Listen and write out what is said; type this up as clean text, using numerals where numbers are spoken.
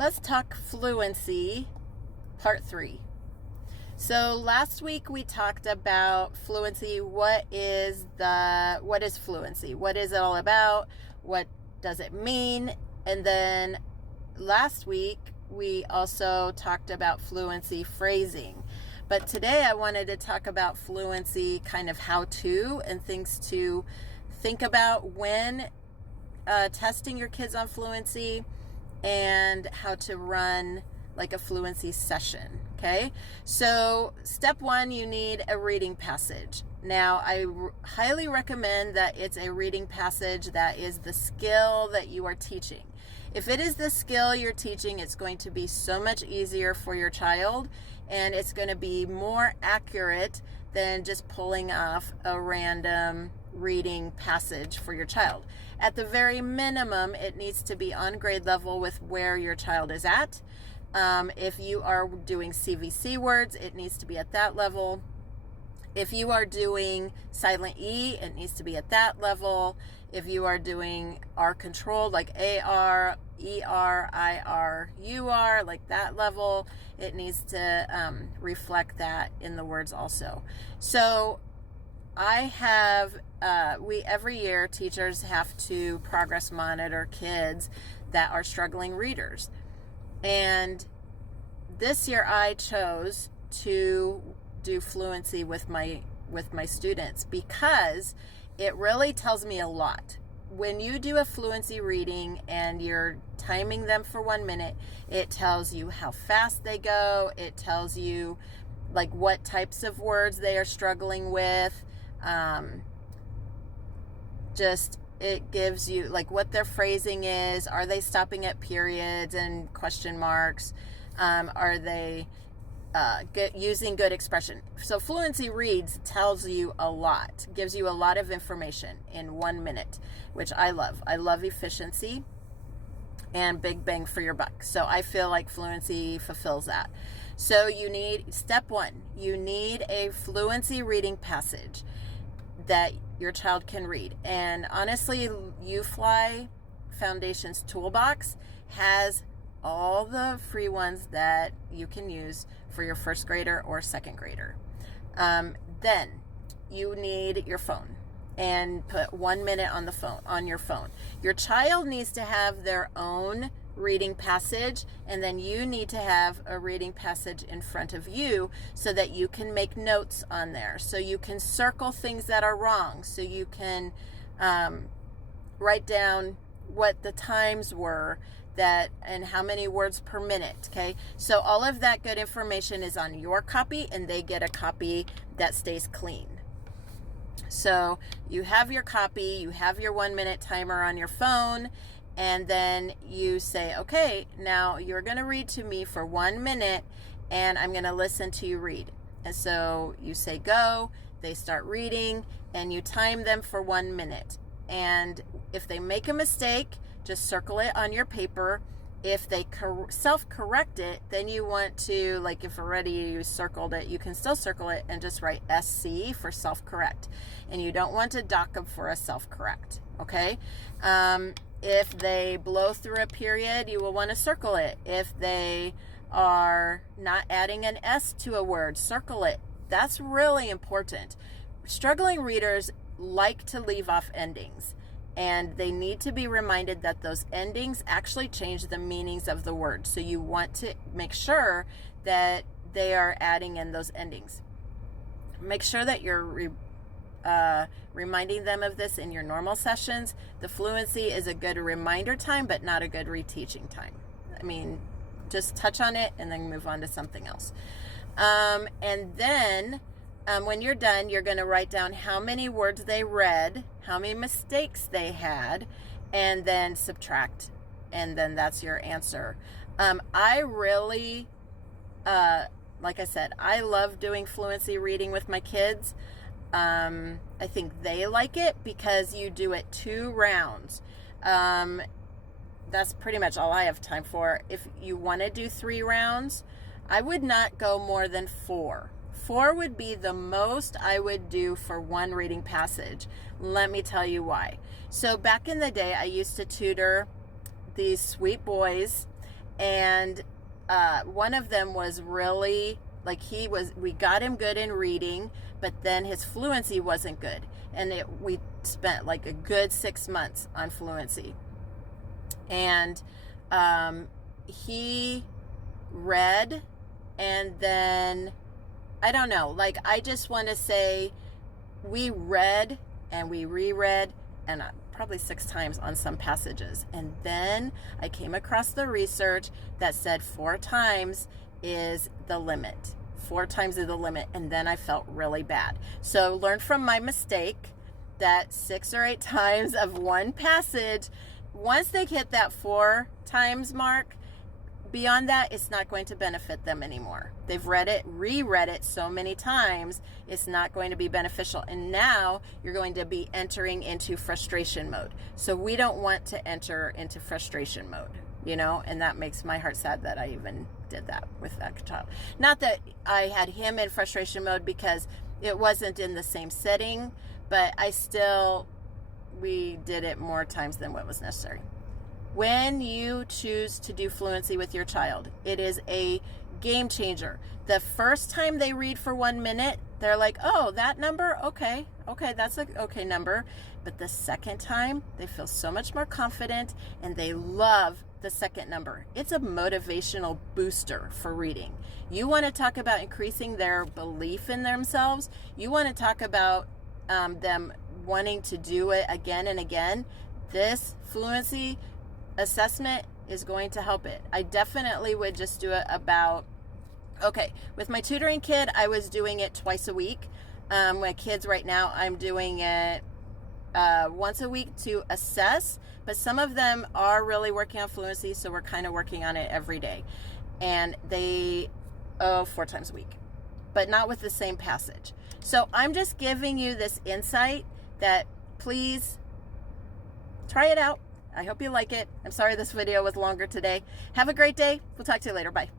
Let's talk fluency, part 3. So last week we talked about fluency. What is fluency? What is it all about? What does it mean? And then last week we also talked about fluency phrasing. But today I wanted to talk about fluency kind of how-to and things to think about when testing your kids on fluency, and how to run like a fluency session. Okay, so step 1, you need a reading passage. Now I highly recommend that it's a reading passage that is the skill that you are teaching. If it is the skill you're teaching, it's going to be so much easier for your child, and it's going to be more accurate than just pulling off a random reading passage for your child. At the very minimum, it needs to be on grade level with where your child is at. If you are doing CVC words, it needs to be at that level. If you are doing silent E, it needs to be at that level. If you are doing R controlled, like AR, ER, IR, UR, like that level, it needs to reflect that in the words also. So I have, every year teachers have to progress monitor kids that are struggling readers. And this year I chose to do fluency with my students because it really tells me a lot. When you do a fluency reading and you're timing them for 1 minute, it tells you how fast they go. It tells you like what types of words they are struggling with. It gives you like what their phrasing is. Are they stopping at periods and question marks? Are they using good expression? So fluency reads tells you a lot, gives you a lot of information in 1 minute, which I love. I love efficiency and big bang for your buck. So I feel like fluency fulfills that. So you need, step 1, you need a fluency reading passage that your child can read. And honestly, UFly Foundation's toolbox has all the free ones that you can use for your first grader or second grader. Then you need your phone and put 1 minute on your phone. Your child needs to have their own reading passage, and then you need to have a reading passage in front of you so that you can make notes on there, so you can circle things that are wrong, so you can write down what the times were and how many words per minute. Okay, so all of that good information is on your copy, and they get a copy that stays clean. So you have your copy, you have your 1 minute timer on your phone, and then you say, okay, now you're going to read to me for 1 minute, and I'm going to listen to you read. And so you say go, they start reading, and you time them for 1 minute. And if they make a mistake, just circle it on your paper. If they self-correct it, then you want to, like if already you circled it, you can still circle it and just write SC for self-correct. And you don't want to dock them for a self-correct, okay? If they blow through a period, you will want to circle it. If they are not adding an S to a word, circle it. That's really important. Struggling readers like to leave off endings, and they need to be reminded that those endings actually change the meanings of the word. So you want to make sure that they are adding in those endings. Make sure that you're reminding them of this in your normal sessions. The fluency is a good reminder time, but not a good reteaching time. I mean, just touch on it and then move on to something else. And then when you're done, you're going to write down how many words they read, how many mistakes they had, and then subtract. And then that's your answer. I really, like I said, I love doing fluency reading with my kids. I think they like it because you do it 2 rounds. That's pretty much all I have time for. If you want to do 3 rounds, I would not go more than 4. 4 would be the most I would do for one reading passage. Let me tell you why. So back in the day, I used to tutor these sweet boys, And one of them was really, like, we got him good in reading, but then his fluency wasn't good. And we spent like a good 6 months on fluency. And he read, and then, I don't know, like, I just want to say we read and we reread, and probably 6 times on some passages. And then I came across the research that said 4 times is the limit. 4 times is the limit. And then I felt really bad. So learn from my mistake that 6 or 8 times of one passage, once they hit that 4 times mark, beyond that, it's not going to benefit them anymore. They've read it, reread it so many times, it's not going to be beneficial. And now you're going to be entering into frustration mode. So we don't want to enter into frustration mode, you know, and that makes my heart sad that I even did that with that child. Not that I had him in frustration mode, because it wasn't in the same setting, but we did it more times than what was necessary. When you choose to do fluency with your child, it is a game changer. The first time they read for 1 minute, they're like, oh, that number? Okay, that's a okay number. But the second time, they feel so much more confident, and they love the second number. It's a motivational booster for reading. You want to talk about increasing their belief in themselves. You want to talk about them wanting to do it again and again. This fluency assessment is going to help it. I definitely would just do it with my tutoring kid, I was doing it twice a week. My kids right now, I'm doing it once a week to assess, but some of them are really working on fluency, so we're kind of working on it every day. And 4 times a week, but not with the same passage. So I'm just giving you this insight that please try it out. I hope you like it. I'm sorry this video was longer today. Have a great day. We'll talk to you later. Bye.